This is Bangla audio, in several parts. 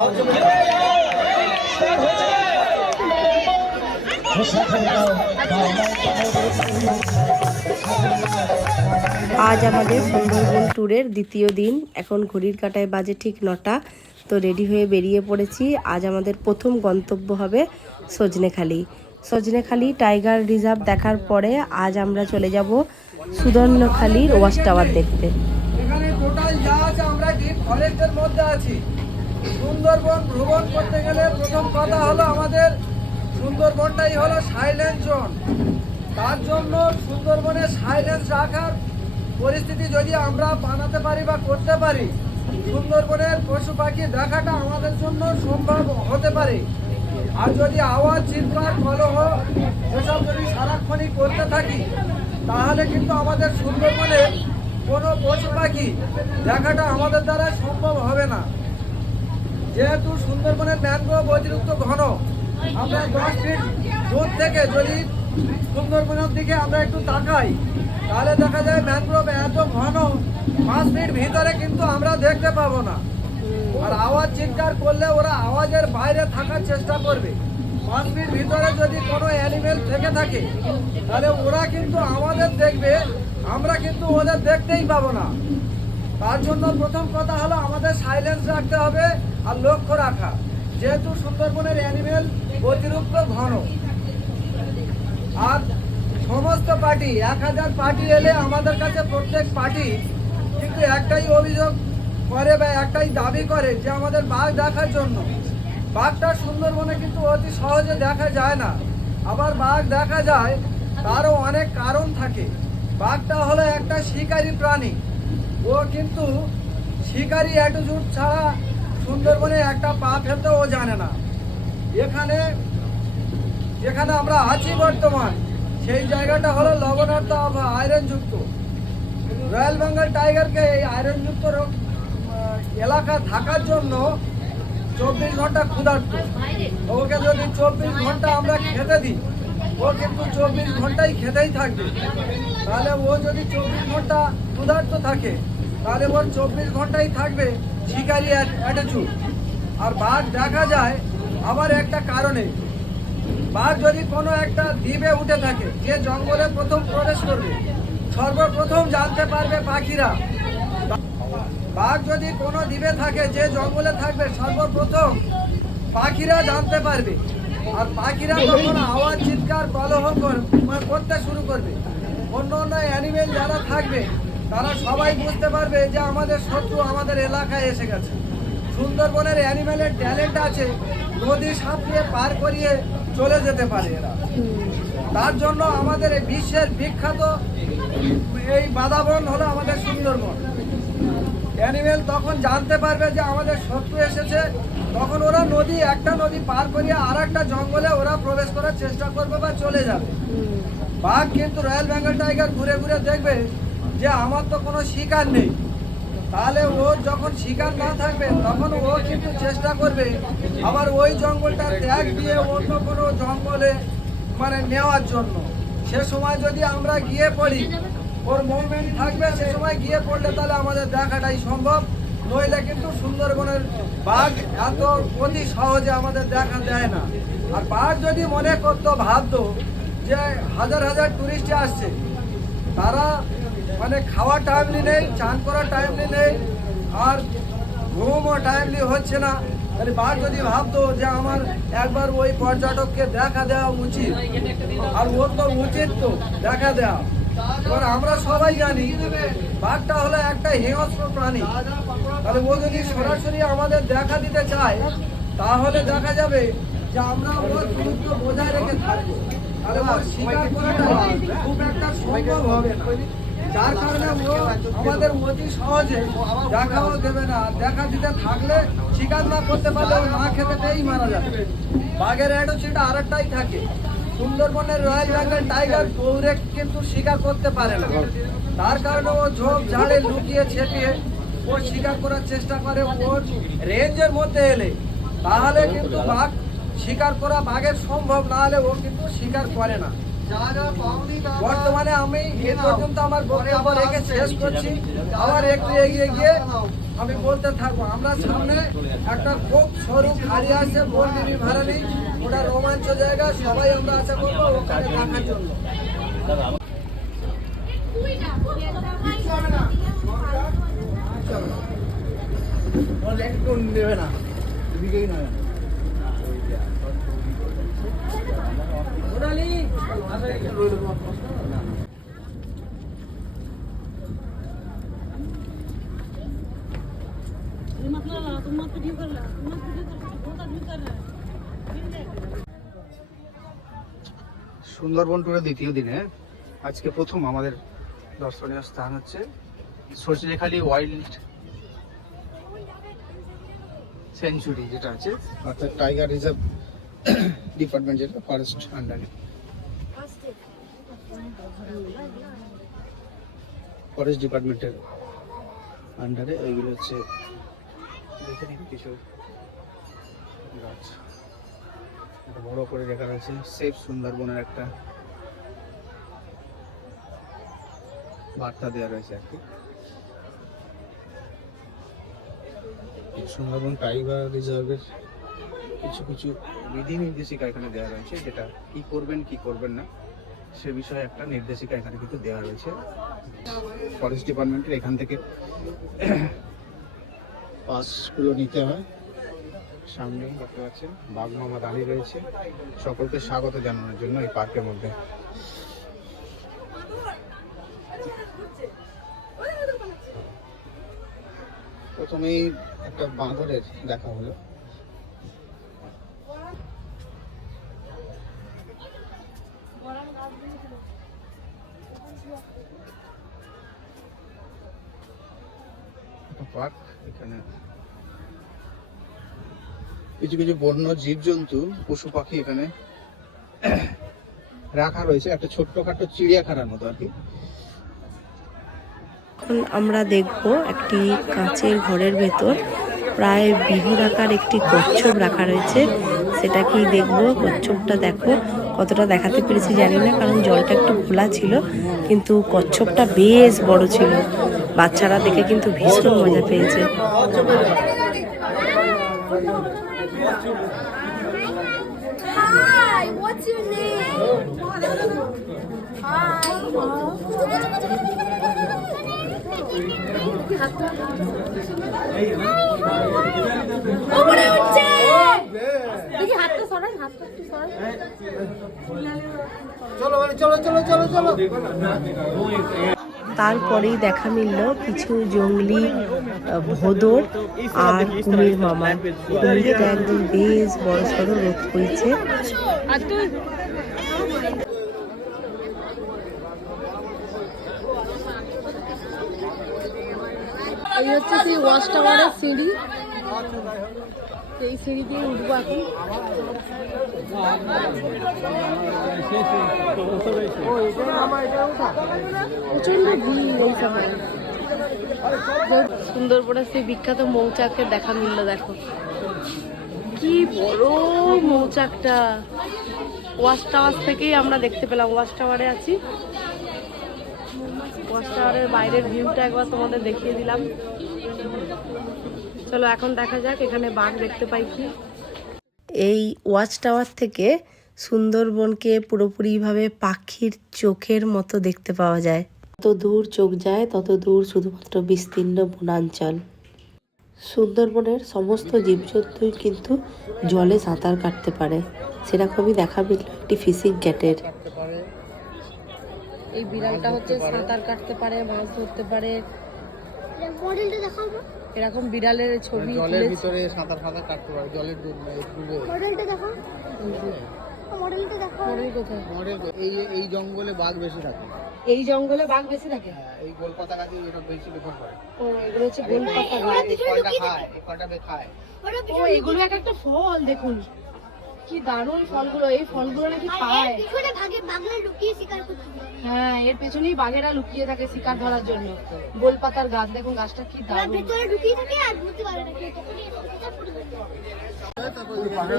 আজ আমাদের সুন্দরবন ট্যুরের দ্বিতীয় দিন। এখন ঘড়ির কাটায় বাজে ঠিক নটা। তো রেডি হয়ে বেরিয়ে পড়েছি। আজ আমাদের প্রথম গন্তব্য হবে সজনেখালি। সজনেখালি টাইগার রিজার্ভ দেখার পরে আজ আমরা চলে যাব সুদর্ণখালির ওয়াশ টাওয়ার দেখতে। এখানে টোটাল যা আছে আমরা মধ্যে আছি সুন্দরবন ভ্রমণ করতে গেলে প্রথম কথা হলো আমাদের সুন্দরবনটাই হলো সাইলেন্স জোন তার জন্য সুন্দরবনে সাইলেন্স রাখার পরিস্থিতি যদি আমরা বানাতে পারি বা করতে পারি, সুন্দরবনের পশু পাখি দেখাটা আমাদের জন্য সম্ভব হতে পারে। আর যদি আওয়াজ, চিৎকার, কলহ এসব যদি সারাক্ষণই করতে থাকি, তাহলে কিন্তু আমাদের সুন্দরবনের কোনো পশু পাখি দেখাটা আমাদের দ্বারা সম্ভব হবে না। যেহেতু সুন্দরবনের ম্যানগ্রোভ অতিরিক্ত ঘন, আমরা দশ ফিট দূর থেকে যদি সুন্দরবনের দিকে আমরা একটু তাকাই, তাহলে দেখা যায় ম্যানগ্রোভ এত ঘন, পাঁচ ফিট ভিতরে কিন্তু আমরা দেখতে পাবো না। আর আওয়াজ চিৎকার করলে ওরা আওয়াজের বাইরে থাকার চেষ্টা করবে। পাঁচ ফিট ভিতরে যদি কোনো অ্যানিমেল থেকে থাকে, তাহলে ওরা কিন্তু আমাদের দেখবে, আমরা কিন্তু ওদের দেখতেই পাবো না। তার জন্য প্রথম কথা হলো আমাদের সাইলেন্স রাখতে হবে। আর লক্ষ্য রাখা, যেহেতু সুন্দরবনের অ্যানিমেল অতিরিক্ত ঘন। আর সমস্ত পার্টি, এক হাজার পার্টি এলে আমাদের কাছে প্রত্যেক পার্টি কিন্তু একটাই অভিযোগ করে বা একটাই দাবি করে যে আমাদের বাঘ দেখার জন্য। বাঘটা সুন্দরবনে কিন্তু অতি সহজে দেখা যায় না। আবার বাঘ দেখা যায়, তারও অনেক কারণ থাকে। বাঘটা হলো একটা শিকারী প্রাণী। ও কিন্তু শিকারী অ্যাটিটিউড ছাড়া সুন্দরবনে একটা পা ফেলতে ও জানে না। এখানে যেখানে আমরা আছি বর্তমান। সেই জায়গাটা হলো আবহাওয়া, আয়রনযুক্ত। রয়্যাল বেঙ্গল টাইগারকে এই আয়রনযুক্ত এলাকা থাকার জন্য চব্বিশ ঘণ্টা ক্ষুধার্ত। ওকে যদি চব্বিশ ঘণ্টা আমরা খেতে দিই, ও কিন্তু চব্বিশ ঘন্টাই খেতেই থাকবে। তাহলে ও যদি চব্বিশ ঘণ্টা ক্ষুধার্ত থাকে তাহলে ওর চব্বিশ ঘন্টাই থাকবে শিকারি অ্যাটিচিউড আর বাঘ দেখা যায় আবার একটা কারণে। বাঘ যদি কোনো একটা দ্বীপে উঠে থাকে, যে জঙ্গলে প্রথম প্রবেশ করবে, সর্বপ্রথম জানতে পারবে পাখিরা। বাঘ যদি কোনো দ্বীপে থাকে, যে জঙ্গলে থাকবে, সর্বপ্রথম পাখিরা জানতে পারবে। আর পাখিরা তখন আওয়াজ, চিৎকার, কলহ করতে শুরু করবে। অন্য অন্য অ্যানিমেল যারা থাকবে তারা সবাই বুঝতে পারবে যে আমাদের শত্রু আমাদের এলাকায় এসে গেছে। সুন্দরবনের অ্যানিমেলের ট্যালেন্ট আছে, নদী সাঁতরিয়ে পার করিয়ে চলে যেতে পারে এরা। তার জন্য আমাদের এই বিশ্বের বিখ্যাত এই বাদাবন হলো আমাদের সুন্দরবন। অ্যানিমেল তখন জানতে পারবে যে আমাদের শত্রু এসেছে, তখন ওরা নদী, একটা নদী পার করিয়ে আর একটা জঙ্গলে ওরা প্রবেশ করার চেষ্টা করবে বা চলে যাবে। বাঘ কিন্তু রয়্যাল বেঙ্গল টাইগার ঘুরে ঘুরে দেখবে যে আমার তো কোনো শিকার নেই। তাহলে ও যখন শিকার না থাকবে, তখন ও কিন্তু চেষ্টা করবে আবার ওই জঙ্গলটা ত্যাগ দিয়ে অন্য কোনো জঙ্গলে মানে নেওয়ার জন্য। সে সময় যদি আমরা গিয়ে পড়ি, ওর মুভমেন্ট থাকবে, সে সময় গিয়ে পড়লে তাহলে আমাদের দেখাটাই সম্ভব। নইলে কিন্তু সুন্দরবনের বাঘ এত অতি সহজে আমাদের দেখা দেয় না। আর বাঘ যদি মনে করতো, ভাবতো যে হাজার হাজার টুরিস্ট আসছে, তারা মানে খাওয়ার টাইমলি নেই, চান করার টাইমলি নেই, আর ঘুমও টাইমলি হচ্ছে না। তাহলে বাঘ যদি ভাবতো যে আমার একবার ওই পর্যটককে দেখা দেওয়া উচিত, আর ওর তো উচিত তো দেখা দেওয়া। এবার আমরা সবাই জানি, বাঘটা হলো একটা হিংস্র প্রাণী। তাহলে ও যদি সরাসরি আমাদের দেখা দিতে চায়, তাহলে দেখা যাবে যে আমরা ওর গুরুত্ব বজায় রেখে থাকব। তাহলে ওর শিকার করাটা খুব একটা সম্ভব হবে না। যার কারণে আমাদের অতি সহজে দেখাও দেবে না। দেখা দিতে থাকলে শিকার না করতে পারলে না খেতে পেয়েই মারা যাবে। বাঘের অ্যাটিচিউড আরেকটাই থাকে। সুন্দরবনের রয়্যাল বেঙ্গল টাইগার দৌড়ে কিন্তু শিকার করতে পারে না। তার কারণে ও ঝোপ ঝাড়ে লুকিয়ে ছেপিয়ে ও শিকার করার চেষ্টা করে। ওর রেঞ্জের মধ্যে এলে। তাহলে কিন্তু বাঘ শিকার করা বাঘের সম্ভব, না হলে ও কিন্তু শিকার করে না। বর্তমানে আমি এ পর্যন্ত আমার বক্তব্য রেখে শেষ করছি। আবার একটু এগিয়ে গিয়ে আমি বলতে থাকব। আমরা সামনে একটা খুব সরু খালি আছে বোন দিবি ভাড়ালি। ওটা রোমাঞ্চ জায়গা, সবাই আমরা আশা করব ওখানে দেখার জন্য। নেবে না, এদিকেই নেবে না। সুন্দরবন টুরের দ্বিতীয় দিনে আজকে প্রথম আমাদের দর্শনীয় স্থান হচ্ছে সজনেখালি ওয়াইল্ড সেঞ্চুরি যেটা আছে, অর্থাৎ টাইগার রিজার্ভ ডিপার্টমেন্ট যেটা ফরেস্ট আন্ডারে ফরেস্ট ডিপার্টমেন্টের আন্ডারে এইগুলো হচ্ছে দেখে নিন কিছু গাছ। বড় করে লেখা রয়েছে সেফ সুন্দরবনের একটা বার্তা দেওয়া রয়েছে আর কি। সুন্দরবন টাইগার রিজার্ভের কিছু কিছু বিধি নির্দেশিকা এখানে দেওয়া রয়েছে, যেটা কি করবেন কি করবেন না। সে বিষয়ে একটা নির্দেশিকা এখানে কিন্তু দেওয়া রয়েছে। ফরেস্ট ডিপার্টমেন্টের এখান থেকে পাসগুলো নিতে হয়। সামনে দেখতে পাচ্ছেন, বাঘ মামা দাঁড়িয়ে রয়েছে। সকলকে স্বাগত জানানোর জন্য এই পার্কের মধ্যে। প্রথমেই একটা বাঁদরের দেখা হলো। কিছু কিছু বন্য জীবজন্তু, পশু পাখি এখানে রাখা রয়েছে। একটা ছোট্টখাটো চিড়িয়াখানার মতো আর কি। এখন আমরা দেখব একটি কাঁচের ঘরের ভেতর। প্রায় বৃহৎ আকার একটি কচ্ছপ রাখা রয়েছে। সেটা কি দেখব? কচ্ছপটা দেখো, কতটা দেখাতে পেরেছি জানি না, কারণ জলটা একটু খোলা ছিল, কিন্তু কচ্ছপটা বেশ বড় ছিল। বাচ্চারা দেখে কিন্তু ভীষণ মজা পেয়েছে। Hi, what's your name? ওপরে উঠছে দেখি হাতটা সরান হাতটা একটু সরান। চলো চলো চলো চলো চলো। তারপরেই দেখা মিলল কিছু জঙ্গলি ভোদর আর কুমির মামার। কুমিরটা একদম বেশ বড় সড়ো রোদ হয়েছে। এই হচ্ছে সেই ওয়াচ টাওয়ারের সিঁড়ি। এই সিঁড়ি দিয়ে উঠবো এখন। সুন্দরবনের সেই বিখ্যাত মৌচাকের দেখা মিলল, দেখো। কি বড় মৌচাকটা। ওয়াশ টাওয়ার থেকেই আমরা দেখতে পেলাম, ওয়াশ টাওয়ারে আছি। ওয়াশ টাওয়ারের বাইরের ভিউটা একবার তোমাদের দেখিয়ে দিলাম। চলো এখন দেখা যাক এখানে বাঘ দেখতে পাই কি। এই ওয়াচ টাওয়ার থেকে সুন্দরবনকে পুরোপুরিভাবে পাখির চোখের মতো দেখতে পাওয়া যায়। যত দূর চোখ যায় তত দূর শুধুমাত্র বিস্তীর্ণ বনাঞ্চল। সুন্দরবনের সমস্ত জীবজন্তুই কিন্তু জলে সাঁতার কাটতে পারে। সেরকমই দেখা মিলল একটি ফিশিং ক্যাটের। এই বিড়ালটা হচ্ছে সাঁতার কাটতে পারে মাছ ধরতে পারে। মডেলটা এরকম বিড়ালের ছবি জলের ভিতরে সাঁতার ফাঁতার কাটতে পারে জলের ডুবে মডেলটা দেখো? মডেলটা দেখো। মডেল কোথায়? মডেল এই এই জঙ্গলে বাঘ বেশি থাকে। এই জঙ্গলে বাঘ বেশি থাকে? হ্যাঁ, এই গোলপাতা গাছে এটা বেশি প্রেফার করে। ও এগুলো হচ্ছে গোলপাতা গাছ। এই ফলটা খায়? এই ফলটা বে খায়? ও এগুলো এক একটা ফল দেখুন। কি দারুণ ফলগুলো এই ফলগুলো নাকি করতে হ্যাঁ এর পেছনেই বাঘেরা লুকিয়ে থাকে শিকার ধরার জন্য। গোলপাতার গাছ দেখুন গাছটা কি দারুণ দারুণ। ভেতরে ঢুকিয়ে থাকে আর বুঝতে পারে না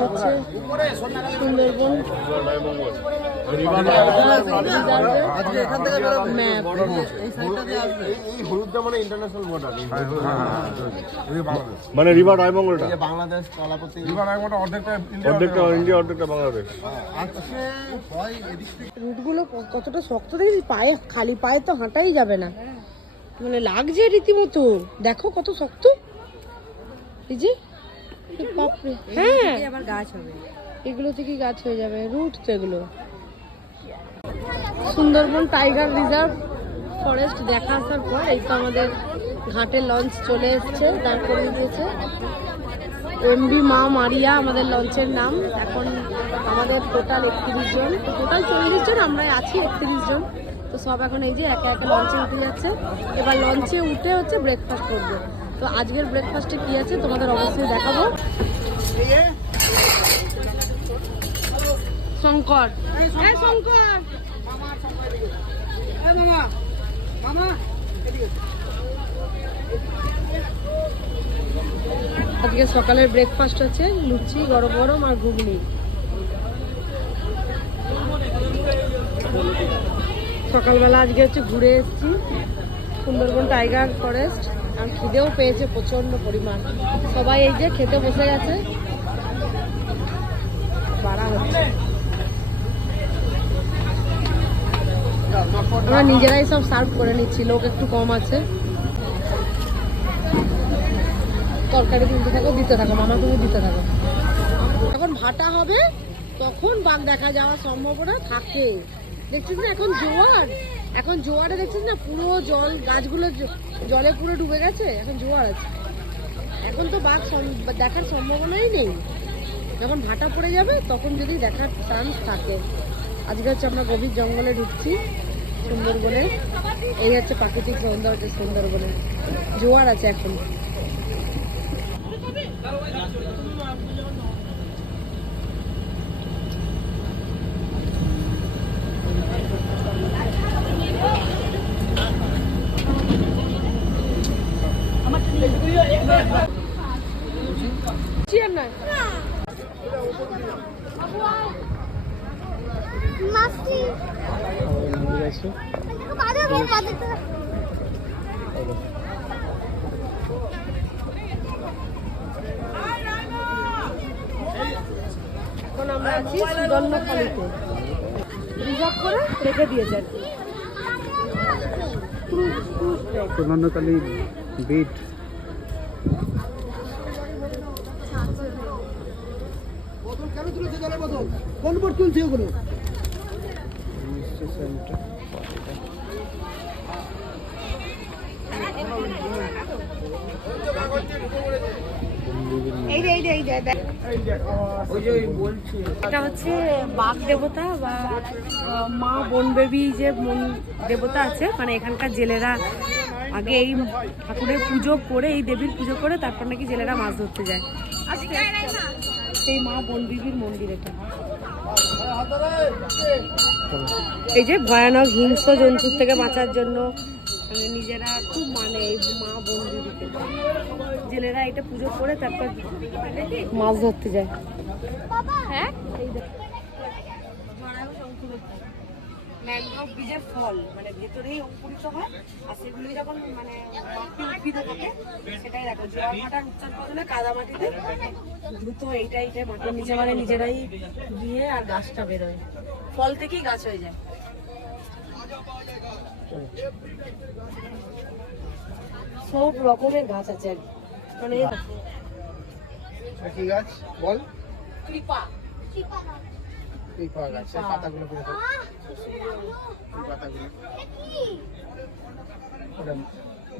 হচ্ছে সুন্দরবন ম্যাপ মানে রিভার রায়মঙ্গলটা? বাংলাদেশ অর্ধেকটা ইন্ডিয়া, অর্ধেকটা বাংলাদেশ। রুটগুলো কতটা শক্ত দেখি পায়ে, খালি পায়ে তো হাঁটাই যাবে না। মানে লাগছে রীতিমতো। দেখো কত শক্ত। এই যে হ্যাঁ। আবার গাছ হবে। এগুলো থেকে গাছ হয়ে যাবে রুট তো এগুলো। সুন্দরবন টাইগার রিজার্ভ ফরেস্ট দেখা আসার পর এই তো আমাদের ঘাটে লঞ্চ চলে এসছে দাঁড় করে দিয়েছে। এমবি মা মারিয়া আমাদের লঞ্চের নাম। এখন আমাদের টোটাল একত্রিশ জন। টোটাল চল্লিশ জন আমরা আছি একত্রিশ জন। তো সব এখন এই যে একে একে লঞ্চে উঠে যাচ্ছে। এবার লঞ্চে উঠে হচ্ছে ব্রেকফাস্ট করবে। তো আজকের ব্রেকফাস্টে কি আছে তোমাদের অবশ্যই দেখাবো। শঙ্কর। হ্যাঁ শঙ্কর। আজকে সকালের ব্রেকফাস্ট আছে লুচি গরম গরম আর ঘুগনি। সকালবেলা আজকে হচ্ছে ঘুরে এসেছি সুন্দরবন টাইগার ফরেস্ট। আর খিদেও পেয়েছে প্রচণ্ড পরিমাণ। সবাই এই যে খেতে বসে গেছে। বাড়া হচ্ছে। আমরা নিজেরাই সব সার্ভ করে নিচ্ছি, লোক একটু কম আছে। তরকারি তুলতে থাকো, দিতে থাকো, মামা তুমি দিতে থাকো। যখন ভাটা হবে, তখন বাঘ দেখা যাওয়ার সম্ভাবনা থাকে। দেখছিস না এখন জোয়ার? এখন জোয়ারে দেখছিস না? পুরো জল, গাছগুলো জলে পুরো ডুবে গেছে? এখন জোয়ার আছে। এখন তো বাঘ দেখার সম্ভাবনাই নেই। যখন ভাটা পড়ে যাবে, তখন যদি দেখার চান্স থাকে। আজকে হচ্ছে আমরা গভীর জঙ্গলে ঢুকছি, সুন্দরবনে। এই হচ্ছে প্রাকৃতিক সৌন্দর্য সুন্দরবনে জোয়ার আছে এখন। এখন আমরা আছি রিজার্ভ করে রেখে দিয়েছে আর কি Cruise, cruise বিট কেন তুলেছে জলের বোতল কোন বোর্ড তুলছে ওগুলো এটা হচ্ছে বাঘ দেবতা বা আহ, মা বনবেবী যে মন দেবতা আছে মানে এখানকার জেলেরা আগে এই ঠাকুরের পুজো করে এই দেবীর পুজো করে তারপর নাকি জেলেরা মাছ ধরতে যায়। আজকে সেই মা বনবিবির মন্দির এটা। এই যে ভয়ানক হিংস্র জন্তুর থেকে বাঁচার জন্য নিজেরা খুব মানে এই মা দিতে জেলেরা এটা পুজো করে তারপর মাছ ধরতে যায়। হ্যাঁ? ম্যানগ্রোভ বীজের ফল মানে ভেতরেই অঙ্কুরিত হয় আর সেগুলি যখন মানে মাটি উদ্ভিদে থাকে সেটাই দেখো জোয়ার ভাটার উচ্চার কাদা মাটিতে দ্রুত এইটা এইটা মাটির নিচে মানে নিজেরাই দিয়ে আর গাছটা বেরোয়। ফল থেকেই গাছ হয়ে যায়। সব রকমের গাছ আছে আর কি। মানে কি গাছ? বল। কৃপা। পাওয়া পাতাগুলো করে ওটা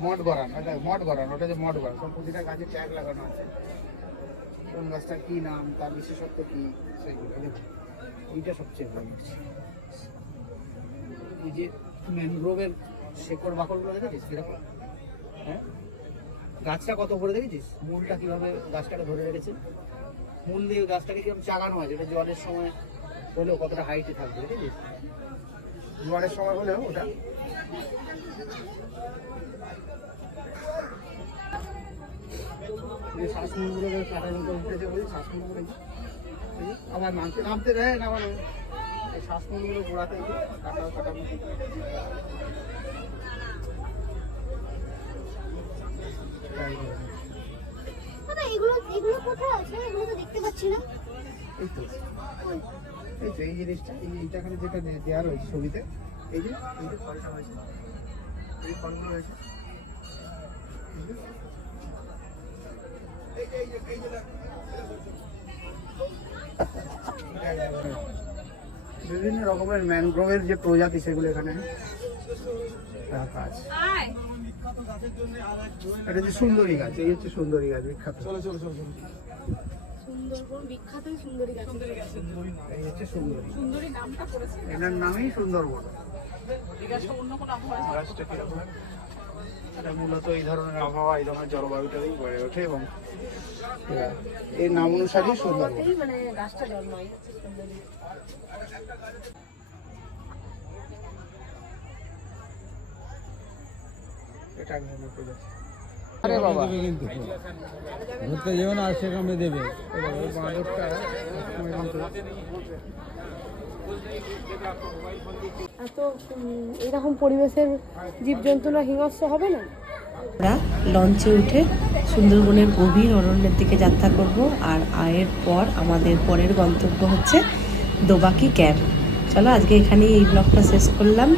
মঠ গড়ান ওটা মঠ গড়ান ওটা যে মঠ গড়ান সব প্রতিটা গাছে ট্যাগ লাগানো আছে। কোন গাছটার কি নাম তার বিশেষত্ব কি দেখো এইটা সবচেয়ে ভালো এই যে ম্যানগ্রোভের শেকড় বাকড়গুলো দেখেছিস কীরকম? হ্যাঁ? গাছটা কত করে দেখেছিস? মূলটা কীভাবে গাছটাকে ধরে রেখেছে? মূল দিয়ে গাছটাকে কীরকম চাগানো আছে? এটা জলের সময় হলেও কতটা হাইটে থাকবে দেখেছিস জলের সময় হলেও ওটা। যে শ্বাসমূলগুলো কাটার মতো উঠেছে বলি শ্বাসমূলগুলো এই যে, এই যে, আবার নামতে নামতে দেয় না আবার এই শ্বাসমূলগুলো গোড়াতে এই যে কাটা কাটা মতো এগুলো এগুলো কোথায় আছে? এগুলো তো দেখতে পাচ্ছি না। এই তো। এই এই জিনিসটা এই এইটা এখানে যেটা দেওয়া রয়েছে ছবিতে এই যে এই যে ফলটা হয়েছে এই ফলগুলো দেখো। বিভিন্ন রকমের ম্যানগ্রোভের যে প্রজাতি সেগুলো এখানে রাখা আছে। এটা যে সুন্দরী গাছ এই হচ্ছে সুন্দরী গাছ বিখ্যাত। সুন্দরবন বিখ্যাত সুন্দরী গাছ এই হচ্ছে সুন্দরী। এনার নামেই সুন্দরবন। গাছটা এটা মূলত এই ধরনের আবহাওয়া এই ধরনের জলবায়ুটাই গড়ে ওঠে এবং এর নাম অনুসারেই সুন্দরবন। মানে গাছটা জন্মায় সুন্দরী। এটা এক ধরনের প্রজাতি ঘুরতে যেও না সেখানে দেবে। এত এরকম পরিবেশের জীবজন্তুরা হিংস্র হবে না? আমরা লঞ্চে উঠে সুন্দরবনের গভীর অরণ্যের দিকে যাত্রা করব আর আয়ের পর আমাদের পরের গন্তব্য হচ্ছে দোবাকি ক্যাম্প চলো আজকে এখানেই এই ব্লগটা শেষ করলাম।